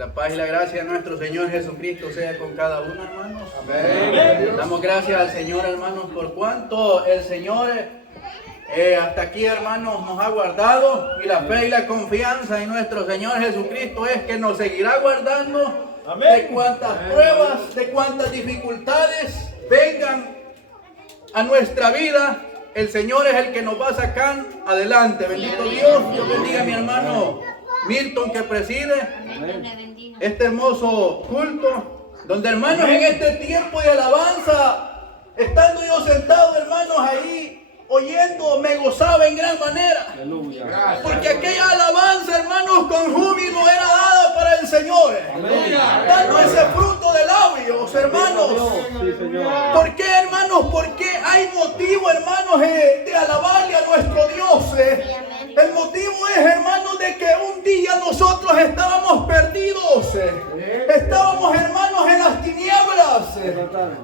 la paz y la gracia de nuestro Señor Jesucristo sea con cada uno, hermanos. Amén. Damos gracias al Señor, hermanos, por cuanto el Señor hasta aquí, hermanos, nos ha guardado, y la fe y la confianza en nuestro Señor Jesucristo es que nos seguirá guardando. Amén. De cuantas pruebas, de cuantas dificultades vengan a nuestra vida, el Señor es el que nos va a sacar adelante. Bendito Dios. Dios bendiga a mi hermano Milton, que preside este hermoso culto, donde, hermanos, en este tiempo de alabanza, estando yo sentado, hermanos, ahí oyendo, me gozaba en gran manera. Aleluya. Porque aquella alabanza, hermanos, con júbilo era dada para el Señor. Aleluya. Dando ese fruto de labios, hermanos. ¿Por qué, hermanos? Porque hay motivo, hermanos, de alabarle a nuestro Dios. El motivo es, hermanos, de que un día nosotros estábamos perdidos. Estábamos, hermanos, en las tinieblas.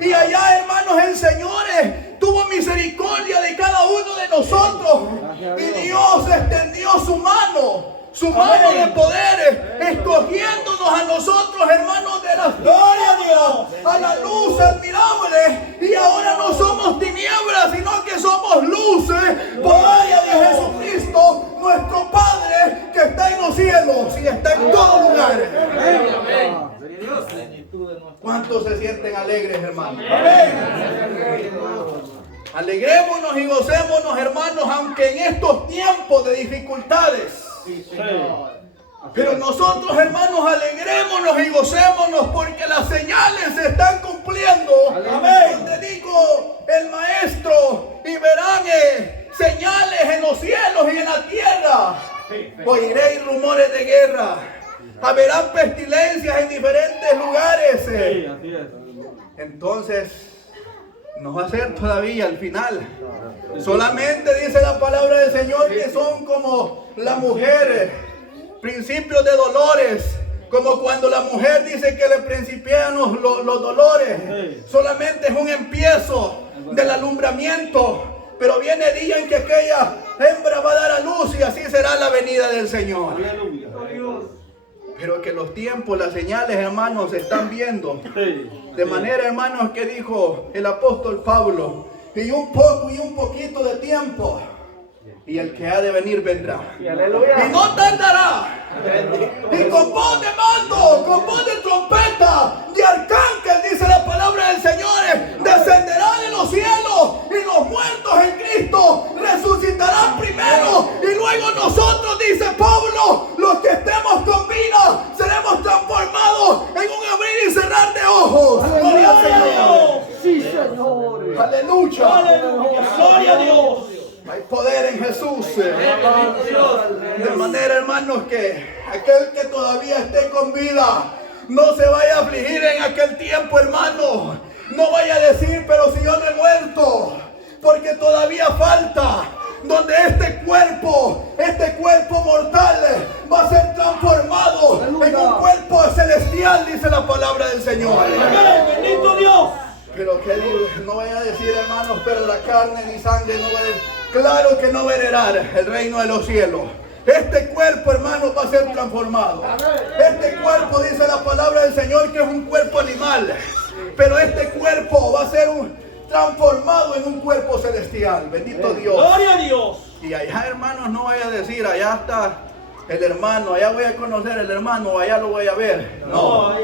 Y allá, hermanos, el Señor tuvo misericordia de cada uno de nosotros. Y Dios extendió su mano de poder, escogiéndonos a nosotros, hermanos, de la gloria a la luz admirable. Y ahora no somos tinieblas, sino que somos luces, gloria de Jesucristo, nuestro Padre, que está en los cielos y está en todo lugar. Amén. ¿Cuántos se sienten alegres, hermanos? Amén. Alegrémonos y gocémonos, hermanos, aunque en estos tiempos de dificultades. Pero nosotros, hermanos, alegrémonos y gocémonos porque las señales se están cumpliendo. Amén. Te digo, el maestro, y verán señales en los cielos y en la tierra. Oiréis rumores de guerra. Haberán pestilencias en diferentes lugares. Entonces, no va a ser todavía al final. Solamente dice la palabra del Señor que son como la mujer, principios de dolores, como cuando la mujer dice que le principian los dolores. Solamente es un empiezo del alumbramiento, pero viene día en que aquella hembra va a dar a luz y así será la venida del Señor. Pero que los tiempos, las señales, hermanos, se están viendo. De manera, hermanos, que dijo el apóstol Pablo, y un poquito de tiempo, y el que ha de venir vendrá. Y no tardará. Y con voz de mando, con voz de trompeta, de arcángel, dice la palabra del Señor, descenderá de los cielos, y los muertos en Cristo resucitarán primero, y luego nosotros, dice Pablo, los que estemos con vida, seremos transformados en un abrir y cerrar de ojos. Gloria al Señor. Sí, Señor. Aleluya. Gloria a Dios. Hay poder en Jesús. De manera, hermanos, que aquel que todavía esté con vida no se vaya a afligir en aquel tiempo, hermano. No vaya a decir, pero si yo no he muerto, porque todavía falta donde este cuerpo mortal va a ser transformado en un cuerpo celestial, dice la palabra del Señor. Bendito Dios. Pero que no vaya a decir, hermanos, pero la carne ni sangre no va a decir. Claro que no va a heredar el reino de los cielos. Este cuerpo, hermanos, va a ser transformado. Este cuerpo, dice la palabra del Señor, que es un cuerpo animal. Pero este cuerpo va a ser transformado en un cuerpo celestial. Bendito Dios. Gloria a Dios. Y allá, hermanos, no vaya a decir, allá está el hermano, allá voy a conocer el hermano, allá lo voy a ver. No.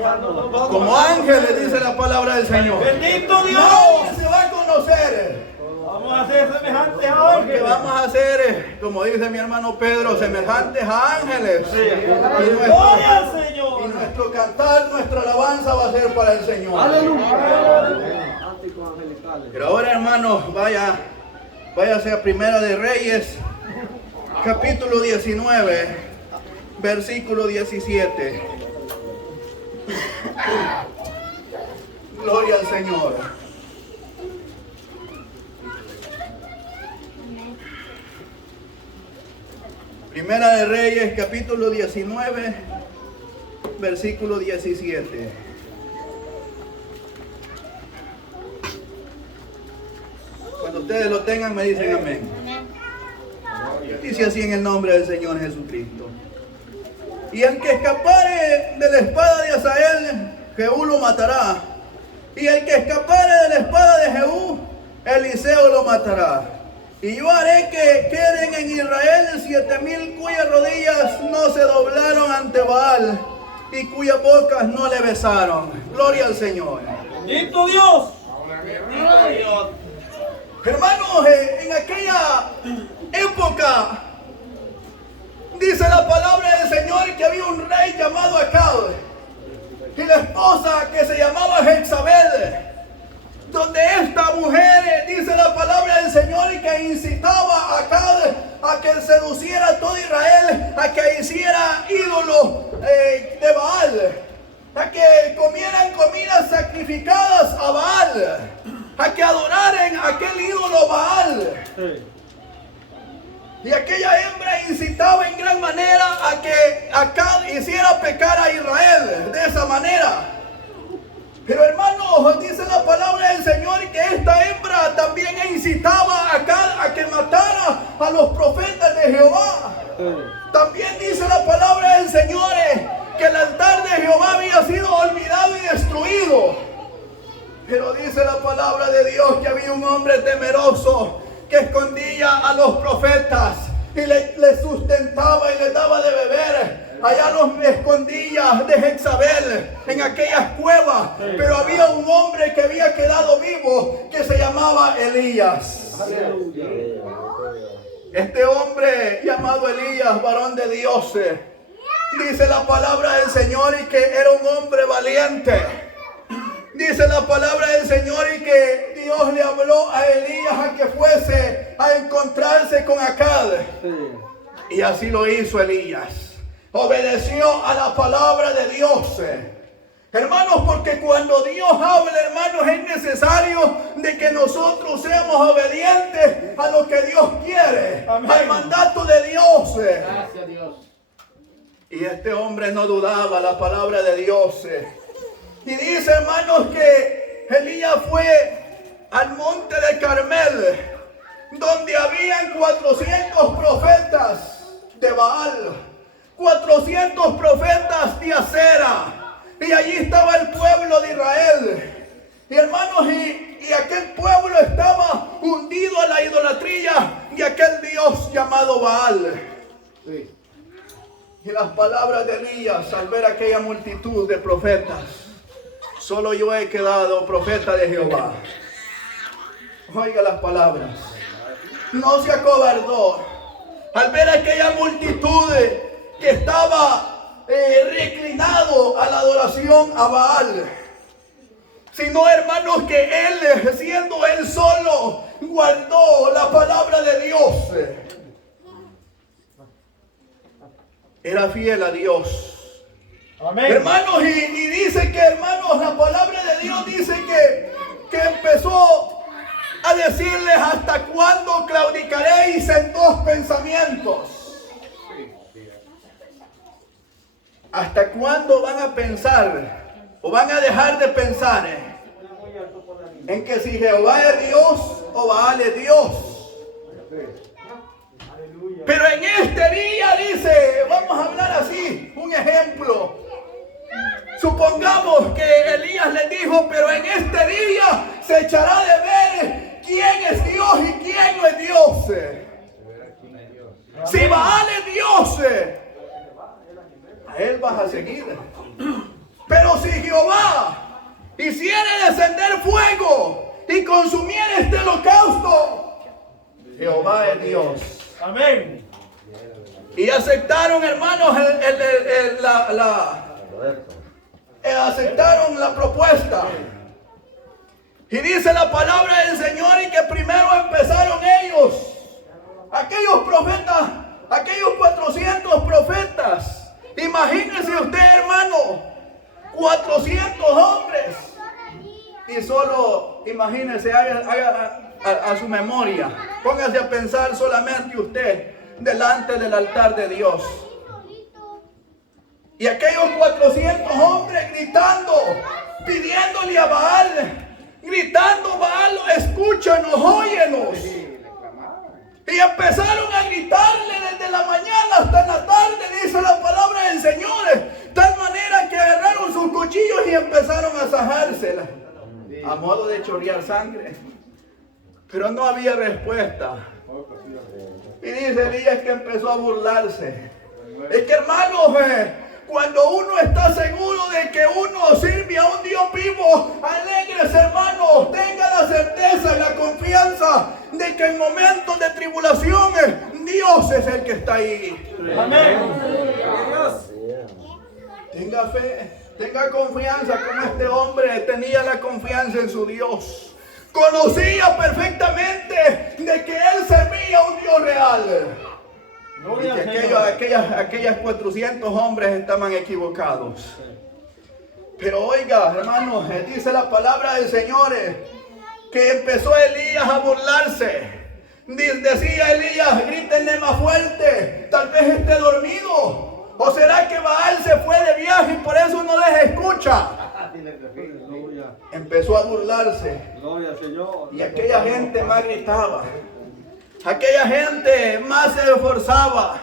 Como ángeles, dice la palabra del Señor. Bendito Dios. Nadie se va a conocer. Vamos a ser semejantes a ángeles. Porque vamos a ser, como dice mi hermano Pedro, semejantes a ángeles. Gloria al Señor. Y nuestro cantar, nuestra alabanza va a ser para el Señor. Aleluya. Pero ahora, hermanos, váyase a Primera de Reyes, capítulo 19, versículo 17. Gloria al Señor. Primera de Reyes, capítulo 19, versículo 17. Cuando ustedes lo tengan, me dicen amén. Dice así en el nombre del Señor Jesucristo. Y el que escapare de la espada de Hazael, Jehú lo matará. Y el que escapare de la espada de Jehú, Eliseo lo matará. Y yo haré que queden en Israel 7,000 cuyas rodillas no se doblaron ante Baal y cuyas bocas no le besaron. Gloria al Señor. ¡Bendito Dios! ¡Bendito Dios! Hermanos, en aquella época dice la palabra del Señor que había un rey llamado Acab y la esposa que se llamaba Jezabel, donde esta mujer, dice la palabra del Señor, que incitaba a Acab a que seduciera a todo Israel, a que hiciera ídolos de Baal, a que comieran comidas sacrificadas a Baal, a que adoraran aquel ídolo Baal. Y aquella hembra incitaba en gran manera a que Acab hiciera pecar a Israel de esa manera. Pero hermanos, dice la palabra del Señor que esta hembra también incitaba a Acab a que matara a los profetas de Jehová. También dice la palabra del Señor que el altar de Jehová había sido olvidado y destruido. Pero dice la palabra de Dios que había un hombre temeroso que escondía a los profetas y le sustentaba y le daba de beber. Allá los escondía de Jezabel en aquellas cuevas. Pero había un hombre que había quedado vivo que se llamaba Elías. Este hombre llamado Elías, varón de Dios, dice la palabra del Señor y que era un hombre valiente. Dice la palabra del Señor y que Dios le habló a Elías a que fuese a encontrarse con Acab. Y así lo hizo Elías. Obedeció a la palabra de Dios. Hermanos, porque cuando Dios habla, hermanos, es necesario de que nosotros seamos obedientes a lo que Dios quiere. Amén. Al mandato de Dios. Gracias, Dios. Y este hombre no dudaba la palabra de Dios. Y dice, hermanos, que Elías fue al monte de Carmel, donde habían 400 profetas de Baal, 400 profetas de Acera, y allí estaba el pueblo de Israel. Y hermanos, y aquel pueblo estaba hundido a la idolatría de aquel Dios llamado Baal. Sí. Y las palabras de Elías al ver aquella multitud de profetas: solo yo he quedado profeta de Jehová. Oiga las palabras. No se acobardó al ver aquella multitud que estaba reclinado a la adoración a Baal, sino, hermanos, que él, siendo él solo, guardó la palabra de Dios. Era fiel a Dios. Amén. Hermanos, y dice que, hermanos, la palabra de Dios dice que empezó a decirles: ¿hasta cuándo claudicaréis en dos pensamientos? ¿Hasta cuándo van a pensar o van a dejar de pensar en que si Jehová es Dios o Baal es Dios? Pero en este día, dice, vamos a hablar así, un ejemplo. Supongamos que Elías les dijo: pero en este día se echará de ver quién es Dios y quién no es Dios. Si Baal es Dios, a él vas a seguir. Pero si Jehová hiciera descender fuego y consumiera este holocausto, Jehová es Dios. Amén. Y aceptaron, hermanos, aceptaron la propuesta. Y dice la palabra del Señor y que primero empezaron ellos, aquellos profetas, aquellos 400 profetas. Imagínense usted, hermano, 400 hombres. Y solo imagínense, haga a su memoria, póngase a pensar solamente usted delante del altar de Dios. Y aquellos 400 hombres gritando, pidiéndole a Baal, gritando: Baal, escúchanos, óyenos. Y empezaron a gritarle desde la mañana hasta la tarde, dice la palabra del Señor. modo de chorrear sangre. Pero no había respuesta. Y dice Elías que empezó a burlarse. Es que hermanos, cuando uno está seguro de que uno sirve a un Dios vivo, alegres hermanos, tenga la certeza y la confianza de que en momentos de tribulaciones Dios es el que está ahí. Amén. Tenga fe, tenga confianza como este hombre tenía la confianza en su Dios. Conocía perfectamente de que él servía a un Dios real. Y que aquellas 400 hombres estaban equivocados. Pero oiga, hermanos, dice la palabra del Señor que empezó Elías a burlarse. Decía Elías, grítenle más fuerte, tal vez esté dormido. ¿O será que Baal se fue de viaje y por eso no les escucha? Empezó a burlarse. Y aquella gente más gritaba. Aquella gente más se esforzaba.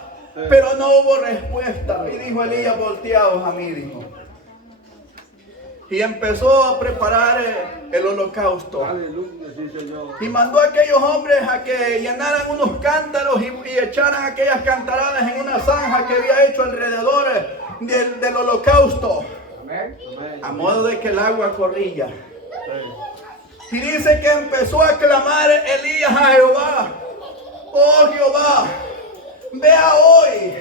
Pero no hubo respuesta. Y dijo Elías, volteaos a mí, dijo. Y empezó a preparar el holocausto. Y mandó a aquellos hombres a que llenaran unos cántaros y echaran aquellas cantaradas en una zanja que había hecho alrededor del holocausto. A modo de que el agua corría. Y dice que empezó a clamar Elías a Jehová. Oh Jehová, vea hoy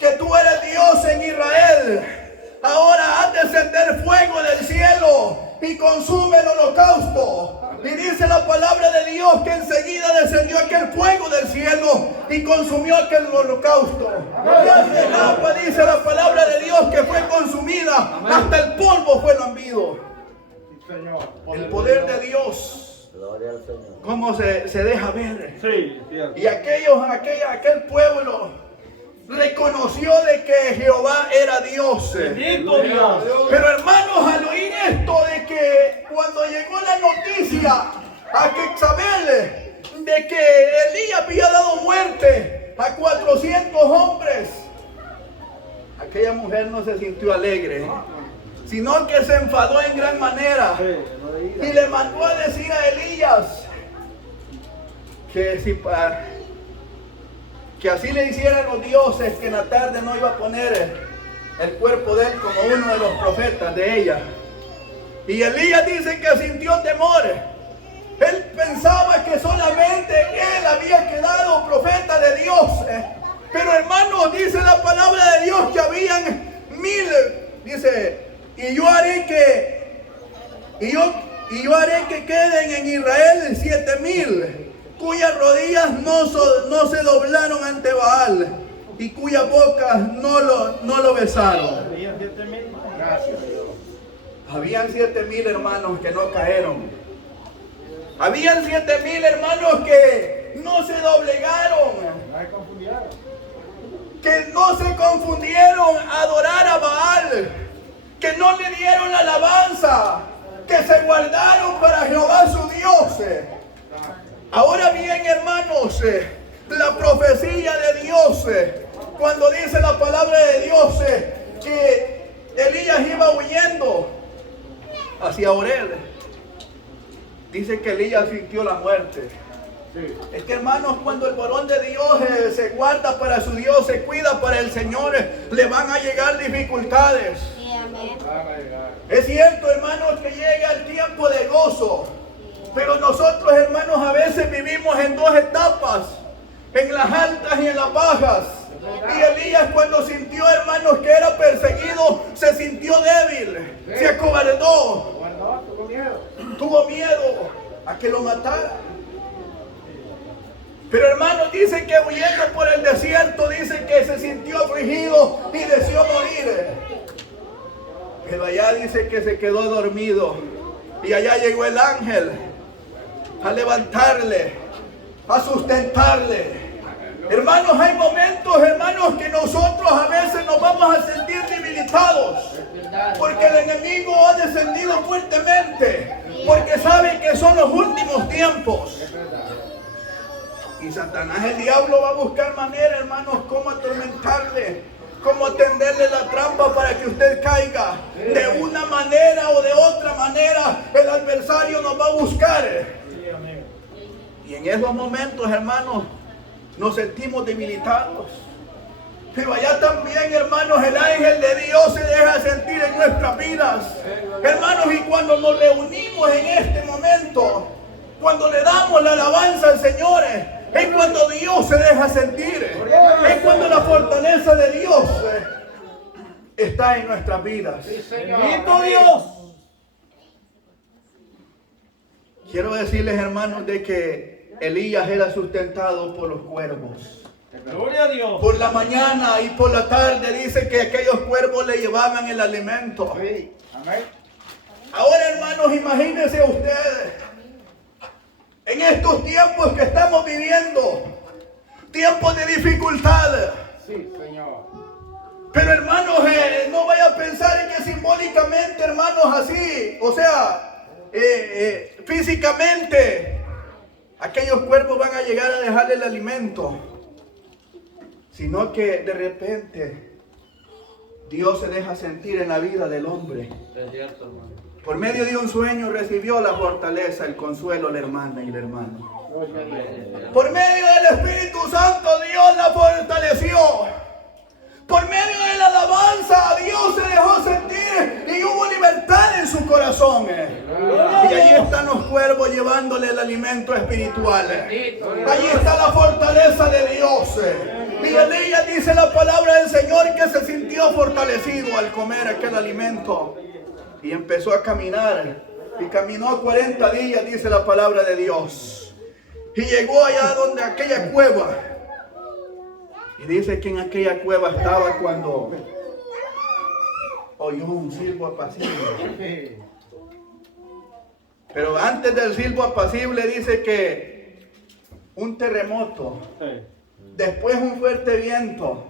que tú eres Dios en Israel. Ahora haz descender fuego del cielo y consume el holocausto. Y dice la palabra de Dios que enseguida descendió aquel fuego del cielo y consumió aquel holocausto. Y hasta el agua, dice la palabra de Dios, que fue consumida, hasta el polvo fue lambido. El poder de Dios. Cómo se deja ver. Y aquel pueblo reconoció de que Jehová era Dios. Bendito Dios. Pero hermanos, al oír esto de que cuando llegó la noticia a Jezabel de que Elías había dado muerte a 400 hombres, aquella mujer no se sintió alegre, sino que se enfadó en gran manera y le mandó a decir a Elías que así le hicieran los dioses, que en la tarde no iba a poner el cuerpo de él como uno de los profetas de ella. Y Elías dice que sintió temor. Él pensaba que solamente él había quedado profeta de Dios. Pero hermanos, dice la palabra de Dios que habían 1000. Dice, y yo haré que queden en Israel 7000. Cuyas rodillas no se doblaron ante Baal y cuyas bocas no lo besaron. Habían 7000 hermanos que no cayeron. Habían 7000 hermanos que no se doblegaron, que no se confundieron a adorar a Baal, que no le dieron alabanza, que se guardaron para Jehová su Dios. Ahora bien, hermanos, la profecía de Dios, cuando dice la palabra de Dios que Elías iba huyendo hacia Orel, dice que Elías sintió la muerte. Es que hermanos, cuando el varón de Dios se guarda para su Dios, se cuida para el Señor, le van a llegar dificultades. Es cierto, hermanos, que llega el tiempo de gozo. Pero nosotros, hermanos, a veces vivimos en dos etapas, en las altas y en las bajas. Y Elías, cuando sintió, hermanos, que era perseguido, se sintió débil, se acobardó, tuvo miedo a que lo matara. Pero hermanos, dice que huyendo por el desierto, dice que se sintió afligido y deseó morir. Pero allá dice que se quedó dormido. Y allá llegó el ángel a levantarle, a sustentarle. Hermanos, hay momentos, hermanos, que nosotros a veces nos vamos a sentir debilitados, porque el enemigo ha descendido fuertemente, porque sabe que son los últimos tiempos. Y Satanás, el diablo, va a buscar manera, hermanos, cómo atormentarle, cómo tenderle la trampa para que usted caiga. De una manera o de otra manera, el adversario adversario nos va a buscar. Sí, amén. Y en esos momentos, hermanos, nos sentimos debilitados. Pero allá también, hermanos, el ángel de Dios se deja sentir en nuestras vidas. Hermanos, y cuando nos reunimos en este momento, cuando le damos la alabanza al Señor, es cuando Dios se deja sentir. Es cuando la fortaleza de Dios está en nuestras vidas. Bendito Dios. Quiero decirles, hermanos, de que Elías era sustentado por los cuervos. Gloria a Dios. Por la mañana y por la tarde dice que aquellos cuervos le llevaban el alimento. Ahora, hermanos, imagínense ustedes, en estos tiempos que estamos viviendo, tiempos de dificultad. Sí, Señor. Pero, hermanos, no vaya a pensar en que simbólicamente, hermanos, así, o sea, físicamente, aquellos cuervos van a llegar a dejarle el alimento. Sino que de repente Dios se deja sentir en la vida del hombre. Es cierto, hermano. Por medio de un sueño recibió la fortaleza, el consuelo, la hermana y el hermano. Por medio del Espíritu Santo Dios la fortaleció. Por medio de la alabanza Dios se dejó sentir y hubo libertad en su corazón. Y allí están los cuervos llevándole el alimento espiritual. Allí está la fortaleza de Dios. Y en ella dice la palabra del Señor que se sintió fortalecido al comer aquel alimento. Y empezó a caminar. Y caminó 40 días, dice la palabra de Dios. Y llegó allá donde aquella cueva. Y dice que en aquella cueva estaba cuando oyó un silbo apacible. Pero antes del silbo apacible dice que un terremoto. Después un fuerte viento.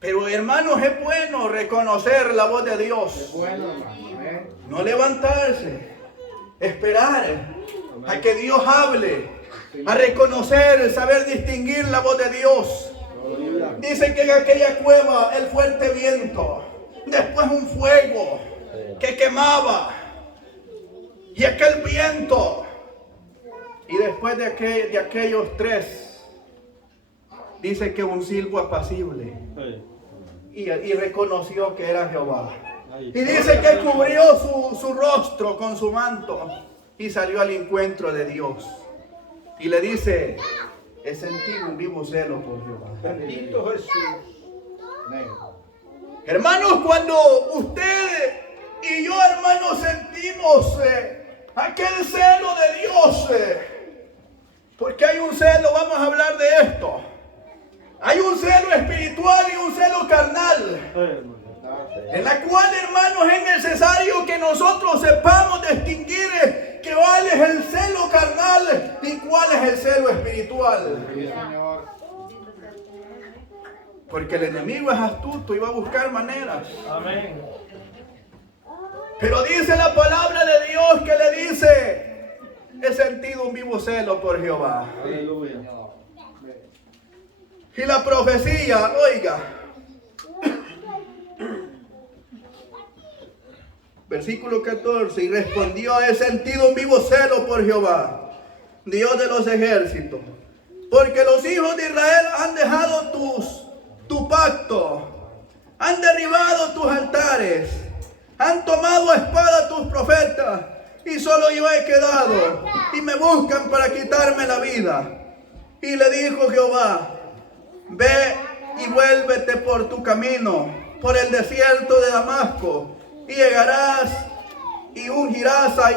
Pero, hermanos, es bueno reconocer la voz de Dios. Es bueno, hermano. No levantarse. Esperar a que Dios hable. A reconocer, saber distinguir la voz de Dios. Dice que en aquella cueva el fuerte viento. Después un fuego que quemaba. Y aquel viento. Y después de aquellos tres. Dice que un silbo apacible. Y reconoció que era Jehová. Y dice que cubrió su rostro con su manto. Y salió al encuentro de Dios. Y le dice, he sentido un vivo celo por Jehová. Bendito Jesús. Hermanos, cuando usted y yo, hermanos, sentimos aquel celo de Dios. Porque hay un celo, vamos a hablar de esto. Hay un celo espiritual y un celo carnal. En la cual, hermanos, es necesario que nosotros sepamos distinguir que cuál es el celo carnal y cuál es el celo espiritual. Sí, Señor. Porque el enemigo es astuto y va a buscar maneras. Amén. Pero dice la palabra de Dios que le dice, he sentido un vivo celo por Jehová. Aleluya. Y la profecía, oiga, versículo 14, y respondió, he sentido un vivo celo por Jehová, Dios de los ejércitos, porque los hijos de Israel han dejado tu pacto, han derribado tus altares, han tomado a espada tus profetas, y solo yo he quedado, y me buscan para quitarme la vida. Y le dijo Jehová, ve y vuélvete por tu camino, por el desierto de Damasco, y llegarás y ungirás a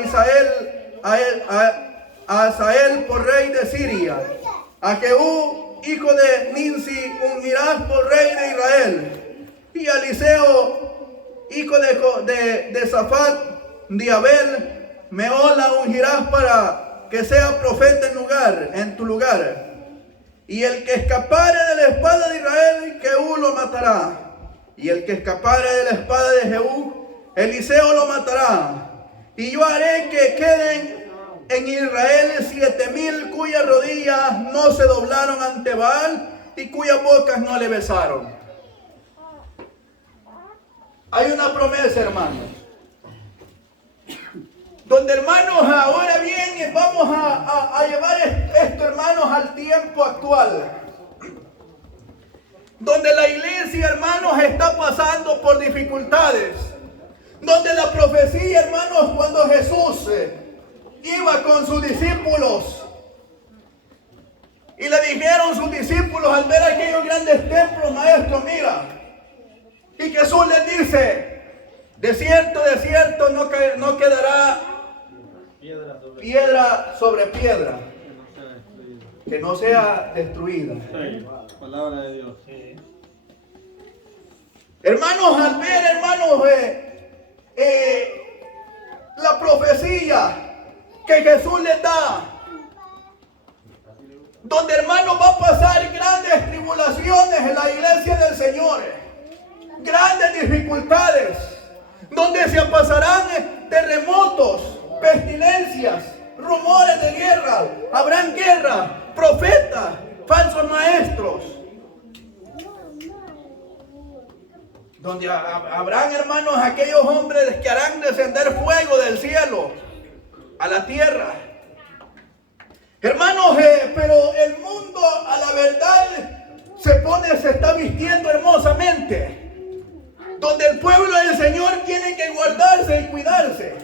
Hazael por rey de Siria, a Jehú, hijo de Nimsi, ungirás por rey de Israel, y a Eliseo, hijo de Safat, de Abel, Meola, ungirás para que sea profeta en tu lugar. Y el que escapare de la espada de Israel, Jehú lo matará. Y el que escapare de la espada de Jehú, Eliseo lo matará. Y yo haré que queden en Israel 7,000 cuyas rodillas no se doblaron ante Baal y cuyas bocas no le besaron. Hay una promesa, hermanos. Donde, hermanos, ahora bien vamos a llevar esto, hermanos, al tiempo actual. Donde la iglesia, hermanos, está pasando por dificultades. Donde la profecía, hermanos, cuando Jesús iba con sus discípulos y le dijeron sus discípulos al ver aquellos grandes templos: maestro, mira. Y Jesús les dice: de cierto, no quedará piedra sobre piedra que no sea destruida. Palabra de Dios. Hermanos, al ver, hermanos, la profecía que Jesús les da, donde, hermanos, va a pasar grandes tribulaciones en la iglesia del Señor, grandes dificultades, donde se pasarán terremotos, pestilencias, rumores de guerra, habrán guerra, profetas, falsos maestros, donde habrán, hermanos, aquellos hombres que harán descender fuego del cielo a la tierra. Hermanos, pero el mundo, a la verdad, se está vistiendo hermosamente, donde el pueblo del Señor tiene que guardarse y cuidarse,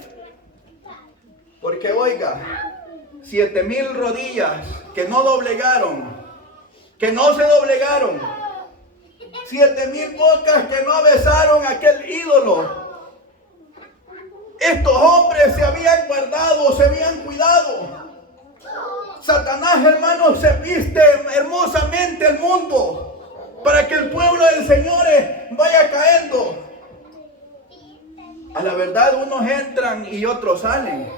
porque oiga, 7,000 rodillas que no doblegaron, que no se doblegaron, 7,000 bocas que no besaron aquel ídolo. Estos hombres se habían guardado, se habían cuidado. Satanás, hermanos, se viste hermosamente el mundo para que el pueblo del Señor vaya cayendo. A la verdad, unos entran y otros salen.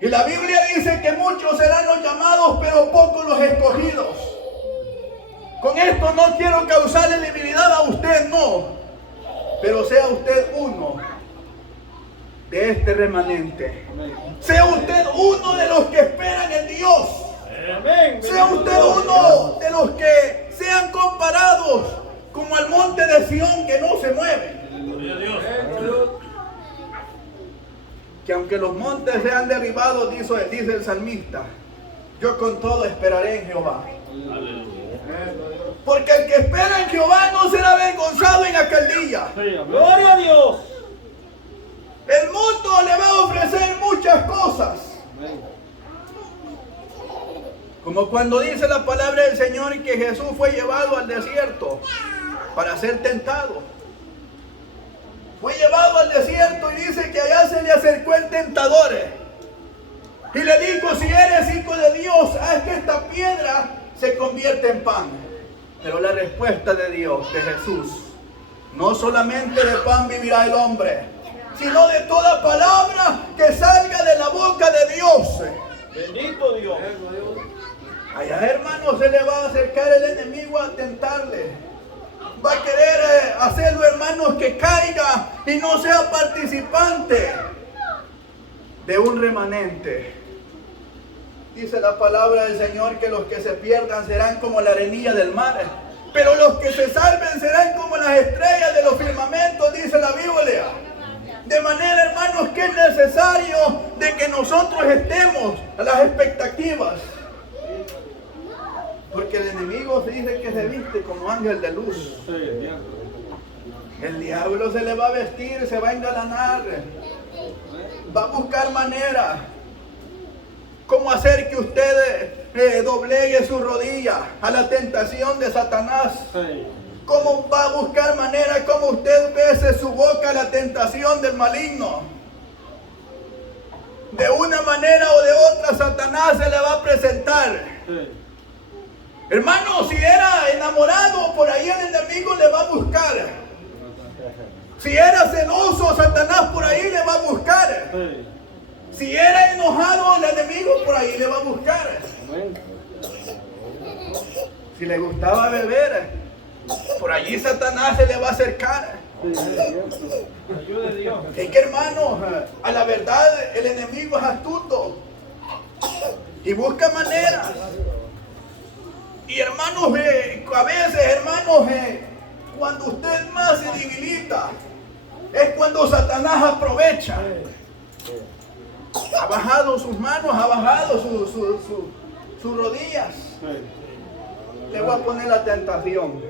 Y la Biblia dice que muchos serán los llamados, pero pocos los escogidos. Con esto no quiero causarle debilidad a usted, no. Pero sea usted uno de este remanente. Sea usted uno de los que esperan en Dios. Sea usted uno de los que sean comparados como al monte de Sión, que no se mueve. Que aunque los montes sean derribados, dice el salmista, yo con todo esperaré en Jehová. Porque el que espera en Jehová no será avergonzado en aquel día. Gloria a Dios. El mundo le va a ofrecer muchas cosas. Como cuando dice la palabra del Señor que Jesús fue llevado al desierto para ser tentado. Fue llevado al desierto y dice que allá se le acercó el tentador. Y le dijo: si eres hijo de Dios, haz que esta piedra se convierta en pan. Pero la respuesta de Dios, de Jesús: no solamente de pan vivirá el hombre, sino de toda palabra que salga de la boca de Dios. Bendito Dios. Allá, hermanos, se le va a acercar el enemigo a tentarle. Va a querer hacerlo, hermanos, que caiga y no sea participante de un remanente. Dice la palabra del Señor que los que se pierdan serán como la arenilla del mar, pero los que se salven serán como las estrellas de los firmamentos, dice la Biblia. De manera, hermanos, que es necesario de que nosotros estemos a las expectativas. Porque el enemigo se dice que se viste como ángel de luz. El diablo se le va a vestir, se va a engalanar. Va a buscar manera. ¿Cómo hacer que usted doblegue su rodilla a la tentación de Satanás? ¿Cómo va a buscar manera? ¿Cómo usted bese su boca a la tentación del maligno? De una manera o de otra, Satanás se le va a presentar. Hermano, si era enamorado, por ahí el enemigo le va a buscar. Si era celoso, Satanás por ahí le va a buscar. Si era enojado, el enemigo por ahí le va a buscar. Si le gustaba beber, por allí Satanás se le va a acercar. Es que, hermanos, a la verdad el enemigo es astuto y busca maneras. Y hermanos, a veces, hermanos, cuando usted más se debilita, es cuando Satanás aprovecha. Ha bajado sus manos, ha bajado sus rodillas. Le voy a poner la tentación.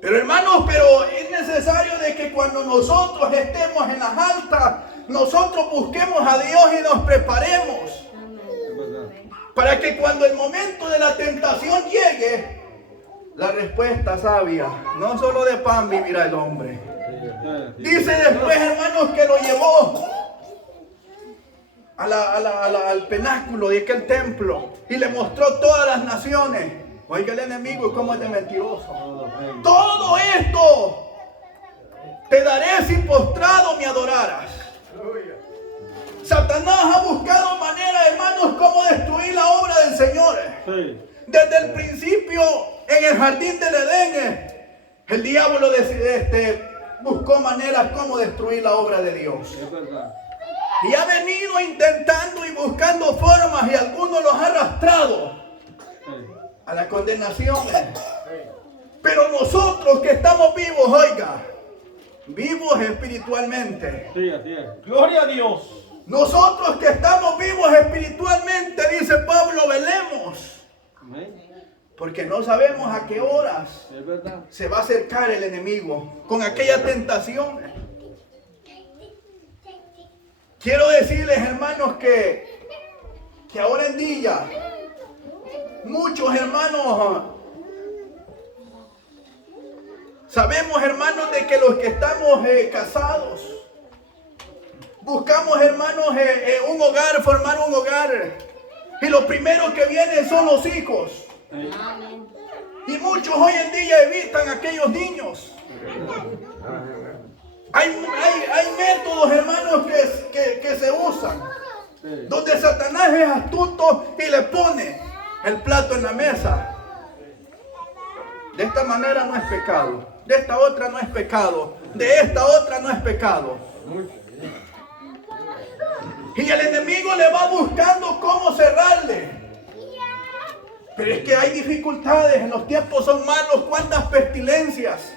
Pero hermanos, pero es necesario de que cuando nosotros estemos en las altas, nosotros busquemos a Dios y nos preparemos. Para que cuando el momento de la tentación llegue, la respuesta sabia, no solo de pan vivirá el hombre. Dice después, hermanos, que lo llevó al penáculo de aquel templo y le mostró todas las naciones. Oiga el enemigo cómo es de mentiroso. Todo esto te daré si postrado me adoraras. Satanás ha buscado maneras, hermanos, cómo destruir la obra del Señor. Desde el principio, en el jardín del Edén, el diablo buscó maneras cómo destruir la obra de Dios. Y ha venido intentando y buscando formas, y algunos los ha arrastrado a la condenación. Pero nosotros que estamos vivos, oiga, vivos espiritualmente. Gloria a Dios. Nosotros que estamos vivos espiritualmente, dice Pablo, velemos. Porque no sabemos a qué horas se va a acercar el enemigo con aquella tentación. Quiero decirles, hermanos, que ahora en día muchos hermanos sabemos, hermanos, de que los que estamos casados buscamos, hermanos, un hogar, formar un hogar, y lo primero que viene son los hijos. Y muchos hoy en día evitan a aquellos niños. Hay métodos, hermanos, que se usan, donde Satanás es astuto y le pone el plato en la mesa. De esta manera no es pecado, de esta otra no es pecado, de esta otra no es pecado. Y el enemigo le va buscando cómo cerrarle. Pero es que hay dificultades, en los tiempos son malos, cuántas pestilencias.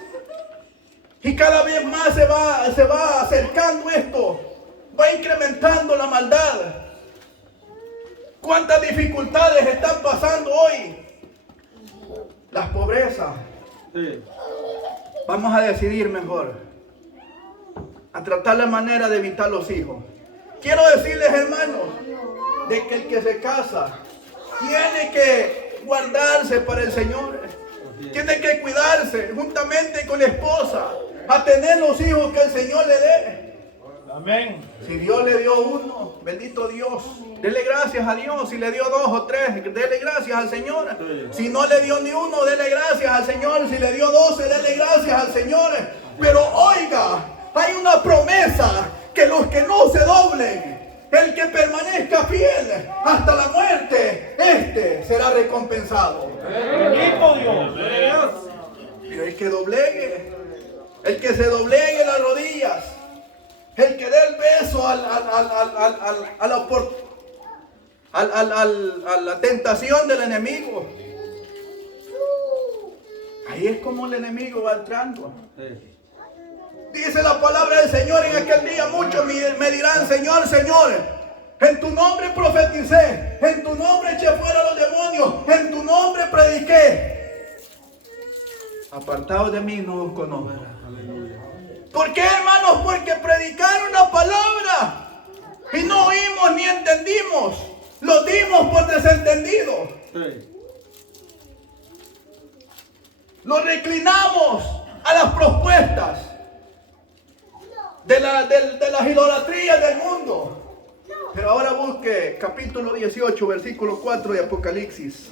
Y cada vez más se va acercando esto, va incrementando la maldad. Cuántas dificultades están pasando hoy. Las pobrezas. Vamos a decidir mejor, a tratar la manera de evitar los hijos. Quiero decirles, hermanos, de que el que se casa tiene que guardarse para el Señor. Tiene que cuidarse juntamente con la esposa a tener los hijos que el Señor le dé. Amén. Si Dios le dio uno, bendito Dios, dele gracias a Dios. Si le dio dos o tres, dele gracias al Señor. Si no le dio ni uno, dele gracias al Señor. Si le dio 12, dele gracias al Señor. Pero oiga, hay una promesa, que los que no se doblen, el que permanezca fiel hasta la muerte, este será recompensado. Bendito Dios. Pero el que doblegue, el que se doblegue las rodillas, el que dé el beso a la tentación del enemigo, ahí es como el enemigo va entrando. Dice la palabra del Señor en aquel día, muchos me dirán, Señor, Señor, en tu nombre profeticé, en tu nombre eché fuera los demonios, en tu nombre prediqué. Apartados de mí no os conozco. ¿Por qué, hermanos? Porque predicaron la palabra y no oímos ni entendimos. Lo dimos por desentendido. Lo reclinamos a las propuestas de las idolatrías del mundo. Pero ahora busque capítulo 18, versículo 4 de Apocalipsis.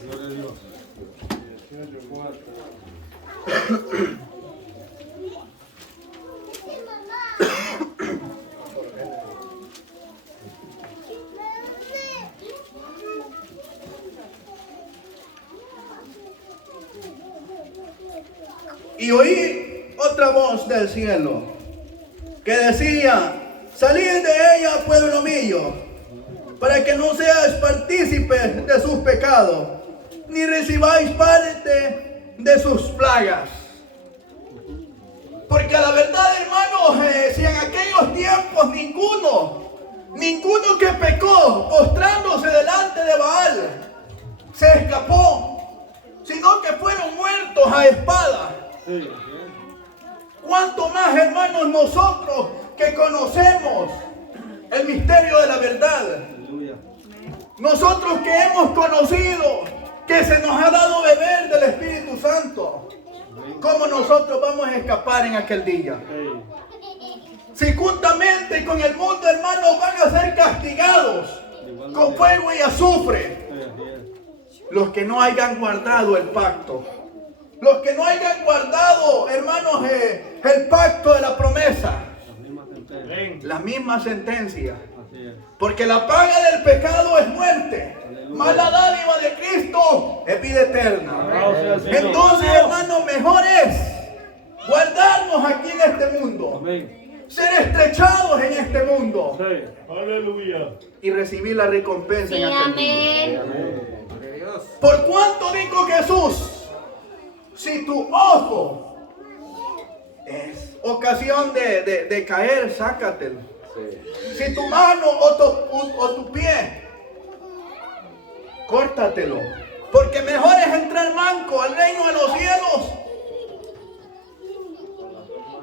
Y oí otra voz del cielo que decía: salid de ella, pueblo mío, para que no seáis partícipes de sus pecados, ni recibáis parte de sus plagas. Porque a la verdad, hermanos, si en aquellos tiempos ninguno que pecó postrándose delante de Baal se escapó, sino que fueron muertos a espada. ¿Cuánto más, hermanos, nosotros que conocemos el misterio de la verdad? Nosotros que hemos conocido que se nos ha dado beber del Espíritu Santo, ¿cómo nosotros vamos a escapar en aquel día? Si juntamente con el mundo, hermanos, van a ser castigados con fuego y azufre los que no hayan guardado el pacto, los que no hayan guardado, hermanos, el pacto de la promesa, la misma sentencia. Porque la paga del pecado es muerte, mas la dádiva de Cristo es vida eterna. Entonces, hermanos, mejor es guardarnos aquí en este mundo, ser estrechados en este mundo, Aleluya. y recibir la recompensa en aquel día. Amén. Por cuanto dijo Jesús, si tu ojo es ocasión de caer, sácatelo. Si tu mano o tu pie, córtatelo. Porque mejor es entrar manco al reino de los cielos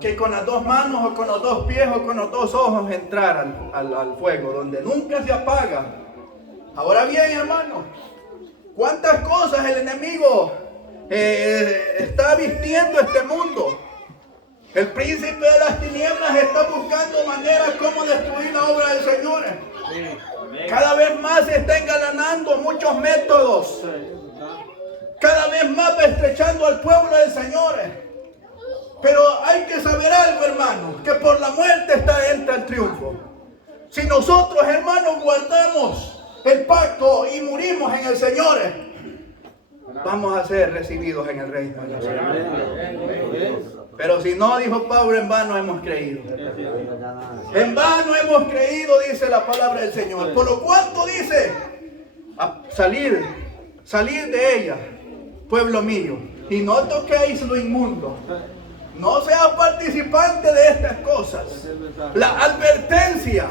que con las dos manos o con los dos pies o con los dos ojos entrar al fuego donde nunca se apaga. Ahora bien, hermanos, ¿cuántas cosas el enemigo está vistiendo este mundo? El príncipe de las tinieblas está buscando maneras como destruir la obra del Señor. Cada vez más se está engalanando muchos métodos. Cada vez más va estrechando al pueblo del Señor. Pero hay que saber algo, hermanos, que por la muerte entra el triunfo. Si nosotros, hermanos, guardamos el pacto y morimos en el Señor, vamos a ser recibidos en el reino de los cielos. Pero si no, dijo Pablo, en vano hemos creído. En vano hemos creído, dice la palabra del Señor. Por lo cuanto dice, a salir de ella, pueblo mío, y no toquéis lo inmundo. No seas participante de estas cosas. La advertencia,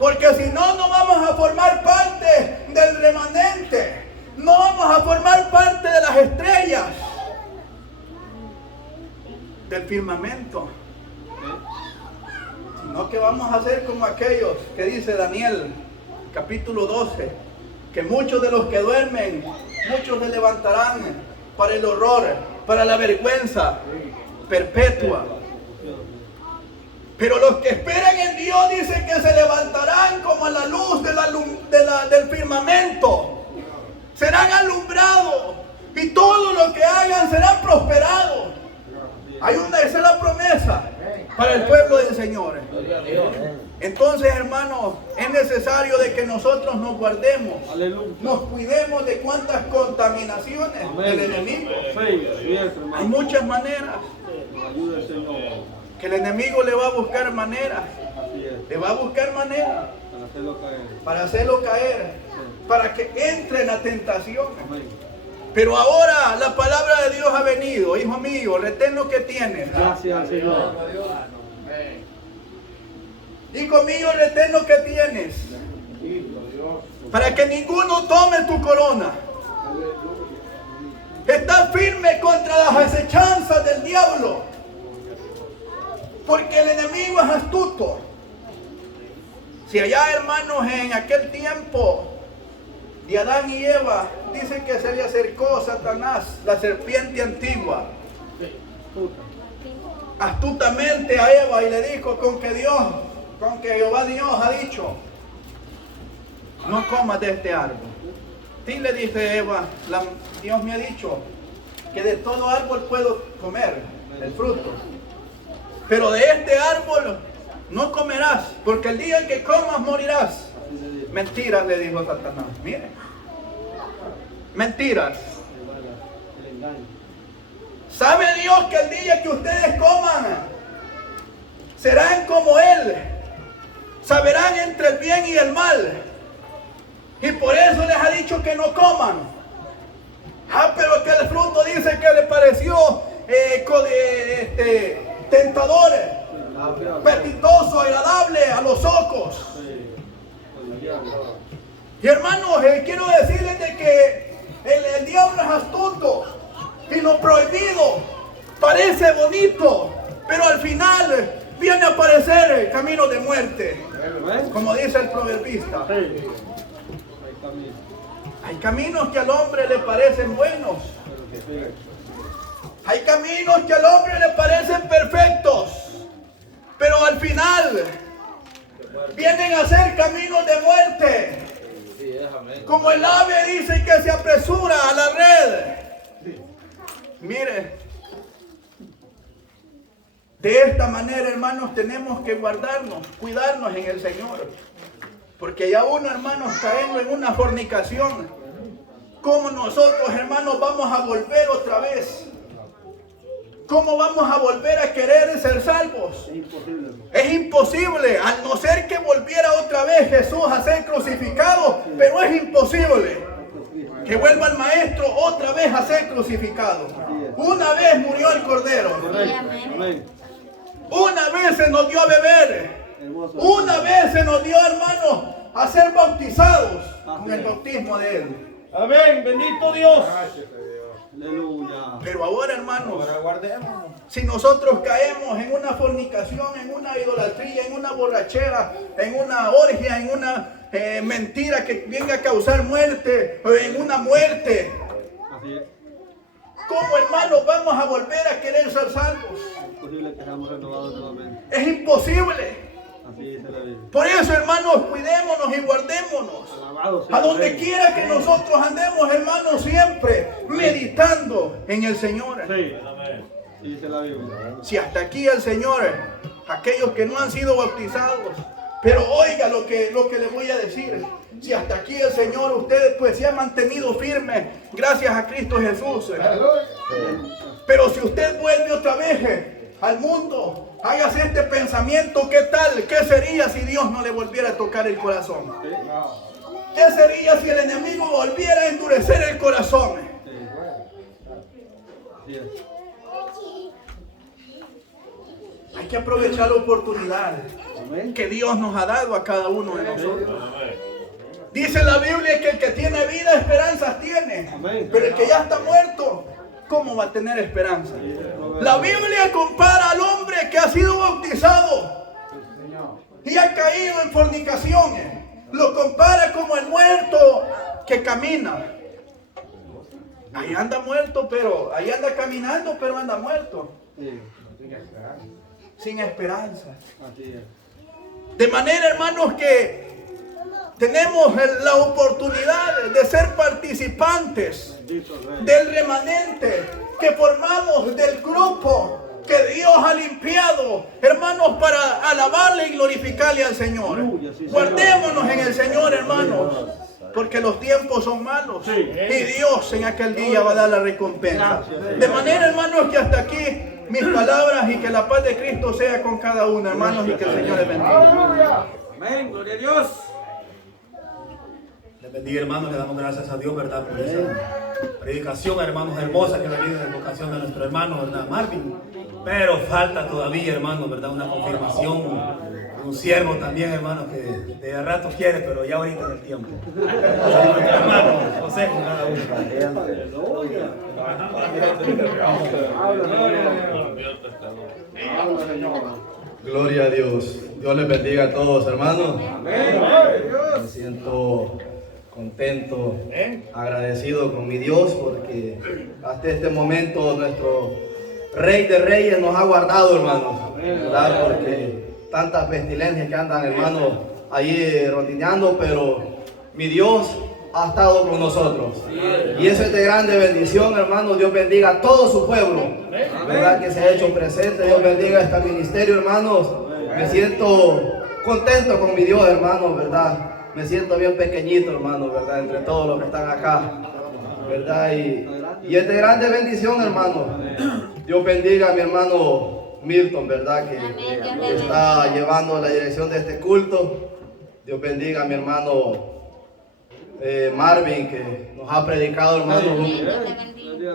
porque si no, no vamos a formar parte del remanente. No vamos a formar parte de las estrellas del firmamento, sino que vamos a ser como aquellos que dice Daniel capítulo 12, que muchos de los que duermen, muchos se levantarán para el horror, para la vergüenza perpetua. Pero los que esperan en Dios, dice que se levantarán como a la luz del firmamento, serán alumbrados y todo lo que hagan será prosperado. Esa es la promesa para el pueblo del Señor. Entonces, hermanos, es necesario de que nosotros nos guardemos, nos cuidemos de cuantas contaminaciones del enemigo. Hay muchas maneras que el enemigo le va a buscar maneras, para hacerlo caer, para que entre en la tentación. Pero ahora la palabra de Dios ha venido, hijo mío, retén lo que tienes. Gracias, Señor. Hijo mío, retén lo que tienes, para que ninguno tome tu corona. Está firme contra las acechanzas del diablo, porque el enemigo es astuto. Si allá, hermanos, en aquel tiempo de Adán y Eva, dice que se le acercó Satanás, la serpiente antigua, astutamente a Eva y le dijo, con que Jehová Dios ha dicho, no comas de este árbol. Sí, le dice Eva, Dios me ha dicho que de todo árbol puedo comer el fruto, pero de este árbol no comerás, porque el día en que comas morirás. Mentiras, le dijo Satanás. Miren, mentiras. ¿Sabe Dios que el día que ustedes coman serán como Él? Saberán entre el bien y el mal. Y por eso les ha dicho que no coman. Pero que el fruto dice que le pareció tentador, apetitoso, agradable a los ojos. Y hermanos, quiero decirles de que el diablo es astuto y lo prohibido parece bonito, pero al final viene a aparecer camino de muerte, como dice el proverbista. Hay caminos que al hombre le parecen buenos, hay caminos que al hombre le parecen perfectos, pero al final vienen a ser caminos de muerte. Como el ave dice que se apresura a la red. Mire, de esta manera, hermanos, tenemos que guardarnos, cuidarnos en el Señor. Porque ya uno, hermanos, caemos en una fornicación. ¿Cómo nosotros, hermanos, vamos a volver otra vez? ¿Cómo vamos a volver a querer ser salvos? Es imposible, al no ser que volviera otra vez Jesús a ser crucificado, pero es imposible que vuelva el Maestro otra vez a ser crucificado. Una vez murió el Cordero. Una vez se nos dio a beber. Una vez se nos dio, hermanos, a ser bautizados con el bautismo de Él. Amén, bendito Dios. Aleluya. Pero ahora, hermanos, si nosotros caemos en una fornicación, en una idolatría, en una borrachera, en una orgia, en una mentira que venga a causar muerte, o en una muerte, ¿cómo, hermanos, vamos a volver a querer ser salvos? Es imposible que seamos renovados nuevamente. Es imposible. Así dice la Biblia. Por eso, hermanos, cuidémonos y guardémonos. Alabado sea A donde el Rey. quiera que nosotros andemos, hermanos, siempre meditando en el Señor. Sí, amén. Así dice la Biblia. Si hasta aquí el Señor, aquellos que no han sido bautizados, pero oiga lo que le voy a decir. Si hasta aquí el Señor, usted pues se ha mantenido firme gracias a Cristo Jesús. Pero si usted vuelve otra vez al mundo, hágase este pensamiento: ¿qué tal? ¿Qué sería si Dios no le volviera a tocar el corazón? ¿Qué sería si el enemigo volviera a endurecer el corazón? Así es. Hay que aprovechar la oportunidad que Dios nos ha dado a cada uno de nosotros. Dice la Biblia que el que tiene vida, esperanzas tiene. Amén. Pero el que ya está muerto, ¿cómo va a tener esperanza? La Biblia compara al hombre que ha sido bautizado y ha caído en fornicaciones. Lo compara como el muerto que camina. Ahí anda muerto, pero ahí anda caminando, pero anda muerto. Sí. Sin esperanza. Así es. De manera, hermanos, que tenemos la oportunidad de ser participantes Bendito el Rey. del remanente que formamos, del grupo que Dios ha limpiado, hermanos, para alabarle y glorificarle al Señor. Aleluya, sí, Señor. Guardémonos en el Señor, hermanos, porque los tiempos son malos y Dios en aquel día va a dar la recompensa. De manera, hermanos, que hasta aquí mis palabras, y que la paz de Cristo sea con cada uno, hermanos, y que el Señor les bendiga. Amén, gloria a Dios. Les bendiga, hermanos, le damos gracias a Dios, ¿verdad? Por esa predicación, hermanos, hermosa que ha venido en vocación de nuestro hermano, ¿verdad? Marvin. Pero falta todavía, hermanos, ¿verdad? Una confirmación. Un siervo también, hermano, que de rato quiere, pero ya ahorita es el tiempo. Nuestro hermano José, con cada uno. Gloria a Dios. Dios les bendiga a todos, hermanos. Me siento contento, agradecido con mi Dios, porque hasta este momento nuestro Rey de Reyes nos ha guardado, hermanos, ¿verdad? Porque tantas pestilencias que andan, hermanos, ahí rondinando, pero mi Dios ha estado con nosotros. Y eso es de grande bendición, hermanos. Dios bendiga a todo su pueblo, ¿verdad? Que se ha hecho presente. Dios bendiga a este ministerio, hermanos. Me siento contento con mi Dios, hermanos, ¿verdad? Me siento bien pequeñito, hermanos, ¿verdad? Entre todos los que están acá, ¿verdad? Y es de grande bendición, hermanos. Dios bendiga a mi hermano Milton, ¿verdad? Que está llevando la dirección de este culto. Dios bendiga a mi hermano Marvin, que nos ha predicado, hermano,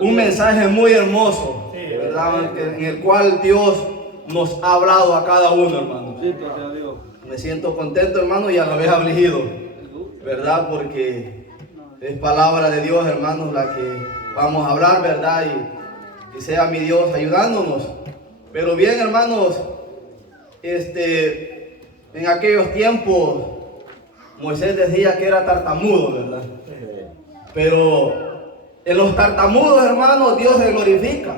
un mensaje muy hermoso, ¿verdad? En el cual Dios nos ha hablado a cada uno, hermano. Bendito sea Dios. Me siento contento, hermano, y a la vez afligido, ¿verdad? Porque es palabra de Dios, hermanos, la que vamos a hablar, ¿verdad? Y sea mi Dios ayudándonos. Pero bien, hermanos, en aquellos tiempos Moisés decía que era tartamudo, ¿verdad? Pero en los tartamudos, hermanos, Dios se glorifica.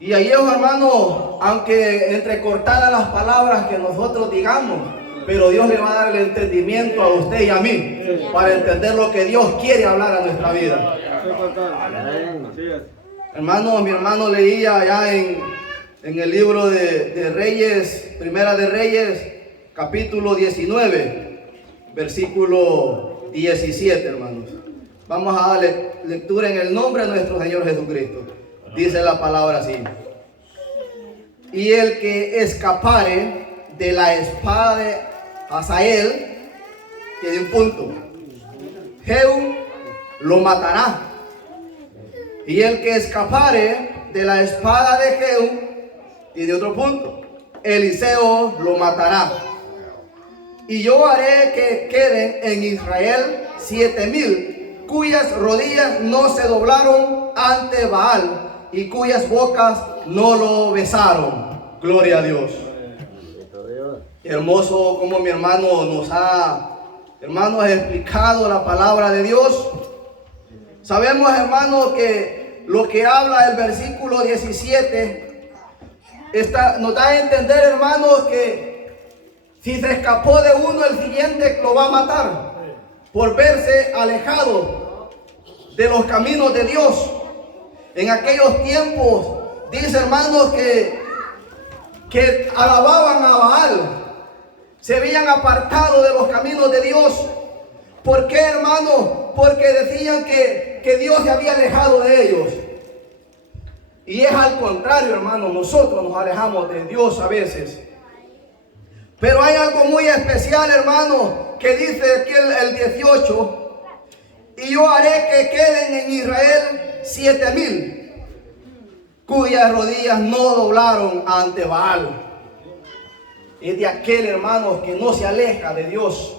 Y ahí, hermanos, aunque entrecortadas las palabras que nosotros digamos, pero Dios le va a dar el entendimiento a usted y a mí para entender lo que Dios quiere hablar a nuestra vida. Hermanos, mi hermano leía allá en el libro de Reyes, Primera de Reyes, capítulo 19, versículo 17, hermanos. Vamos a darle lectura en el nombre de nuestro Señor Jesucristo. Dice la palabra así: y el que escapare de la espada de Hazael, tiene un punto, Jehú lo matará. Y el que escapare de la espada de Jehú, tiene otro punto, Eliseo lo matará. Y yo haré que queden en Israel 7,000 cuyas rodillas no se doblaron ante Baal y cuyas bocas no lo besaron. Gloria a Dios. Hermoso como mi hermano nos ha, hermanos, explicado la palabra de Dios. Sabemos, hermanos, que lo que habla el versículo 17 nos da a entender, hermanos, que si se escapó de uno, el siguiente lo va a matar por verse alejado de los caminos de Dios. En aquellos tiempos, dice, hermanos, que alababan a Baal, se habían apartado de los caminos de Dios. ¿Por qué, hermanos? Porque decían que Dios se había alejado de ellos. Y es al contrario, hermanos, nosotros nos alejamos de Dios a veces. Pero hay algo muy especial, hermanos, que dice aquí el 18. Y yo haré que queden en Israel 7,000 cuyas rodillas no doblaron ante Baal. Es de aquel, hermano, que no se aleja de Dios.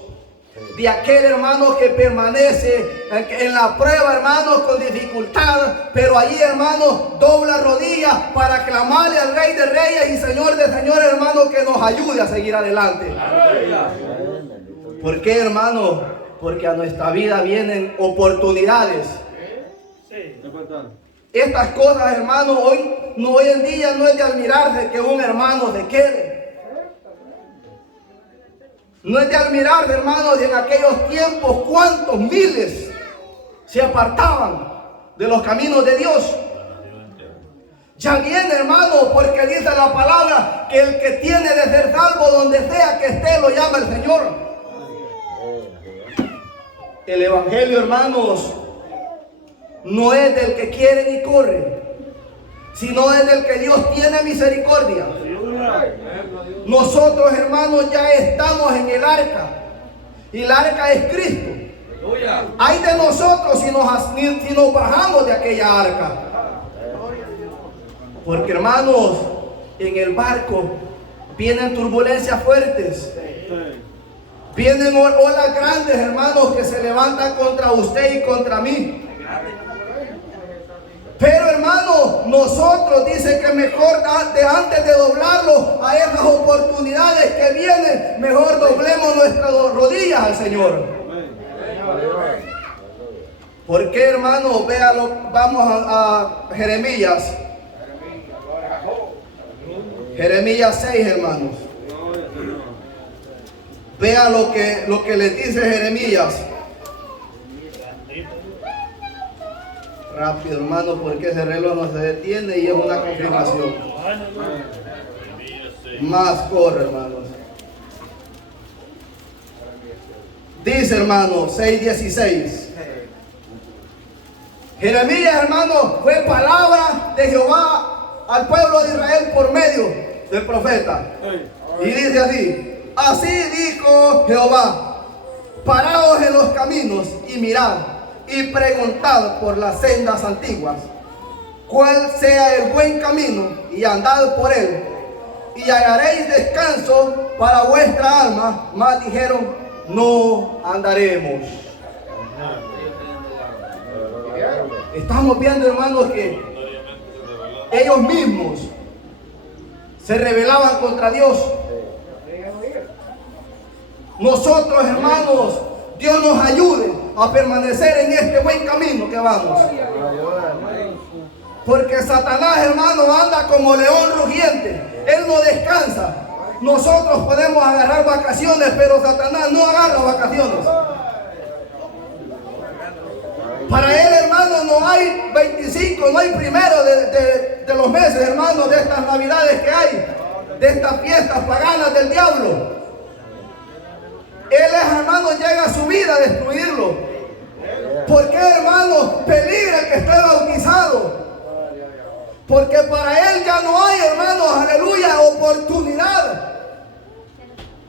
De aquel, hermano, que permanece en la prueba, hermano, con dificultad, pero allí, hermano, dobla rodillas para clamarle al Rey de Reyes y Señor de Señores, hermano, que nos ayude a seguir adelante. ¿Por qué, hermano? Porque a nuestra vida vienen oportunidades. Estas cosas, hermano, hoy en día no es de admirarse que un hermano se quede. No es de admirarse, hermanos, en aquellos tiempos cuántos miles se apartaban de los caminos de Dios. Ya viene, hermano, porque dice la palabra que el que tiene de ser salvo donde sea que esté lo llama el Señor. El evangelio, hermanos, no es del que quiere ni corre, sino es del que Dios tiene misericordia. Nosotros, hermanos, ya estamos en el arca, y el arca es Cristo. Hay de nosotros si nos bajamos de aquella arca, porque, hermanos, en el barco vienen turbulencias fuertes, vienen olas grandes, hermanos, que se levantan contra usted y contra mí. Pero, hermano, nosotros dice que mejor antes de doblarlo a esas oportunidades que vienen, mejor doblemos nuestras rodillas al Señor. ¿Por qué, hermano? Véalo, vamos a Jeremías. Jeremías 6, hermanos. Vea lo que le dice Jeremías. Rápido, hermano, porque ese reloj no se detiene y es una confirmación. Más corre, hermanos. Dice, hermano, 6:16. Jeremías, hermano, fue palabra de Jehová al pueblo de Israel por medio del profeta. Y dice así: así dijo Jehová, paraos en los caminos y mirad, y preguntad por las sendas antiguas, cuál sea el buen camino y andad por él, y hallaréis descanso para vuestra alma. Mas dijeron, no andaremos. Estamos viendo, hermanos, que ellos mismos se rebelaban contra Dios. Nosotros, hermanos, Dios nos ayude a permanecer en este buen camino que vamos. Porque Satanás, hermano, anda como león rugiente. Él no descansa. Nosotros podemos agarrar vacaciones, pero Satanás no agarra vacaciones. Para él, hermano, no hay 25, no hay primero de los meses, hermano, de estas navidades que hay, de estas fiestas paganas del diablo. Él es, hermano, llega a su vida a destruirlo. ¿Por qué, hermano, peligra el que esté bautizado? Porque para él ya no hay, hermanos, aleluya, oportunidad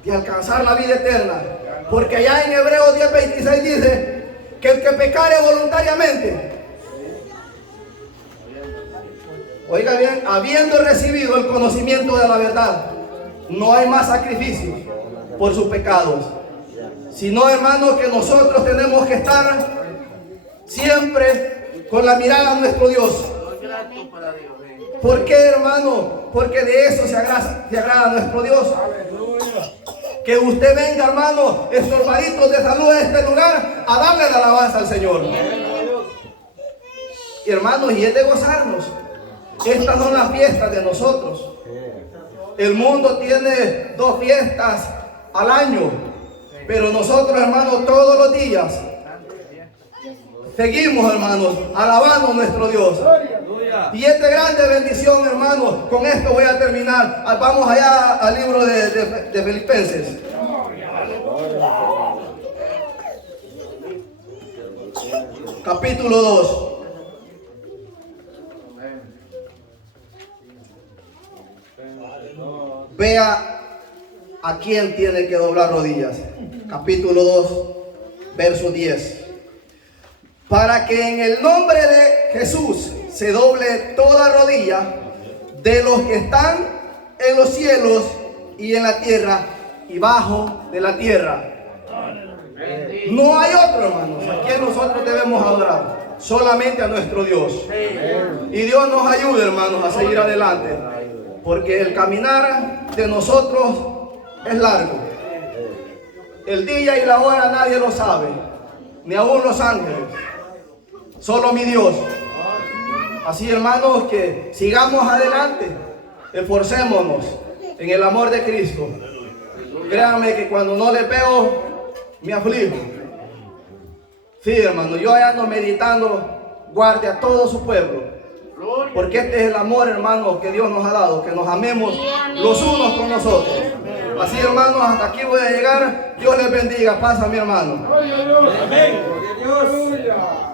de alcanzar la vida eterna. Porque allá en Hebreos 10:26 dice que el que pecare voluntariamente, oiga bien, habiendo recibido el conocimiento de la verdad, no hay más sacrificios por sus pecados, sino, hermanos, que nosotros tenemos que estar siempre con la mirada a nuestro Dios. ¿Por qué, hermano? Porque de eso se agrada nuestro Dios. Que usted venga, hermano, estorbaditos de salud a este lugar a darle la alabanza al Señor. Y, hermanos, y es de gozarnos. Estas son las fiestas de nosotros. El mundo tiene 2 fiestas al año, pero nosotros, hermanos, todos los días seguimos, hermanos, alabando a nuestro Dios. Y esta grande bendición, hermanos, con esto voy a terminar. Vamos allá al libro de Filipenses. Capítulo 2. Vea a quién tiene que doblar rodillas. Capítulo 2, verso 10. Para que en el nombre de Jesús se doble toda rodilla de los que están en los cielos y en la tierra y bajo de la tierra. No hay otro, hermanos, a quien nosotros debemos adorar, solamente a nuestro Dios. Y Dios nos ayude, hermanos, a seguir adelante, porque el caminar de nosotros es largo. El día y la hora nadie lo sabe, ni aún los ángeles, solo mi Dios. Así, hermanos, que sigamos adelante, esforcémonos en el amor de Cristo. Créanme que cuando no les veo, me aflijo. Sí, hermano, yo ando meditando, guarde a todo su pueblo, porque este es el amor, hermano, que Dios nos ha dado, que nos amemos los unos con nosotros. Así, hermanos, hasta aquí voy a llegar. Dios les bendiga. Pasa, mi hermano. Amén. Gloria a Dios.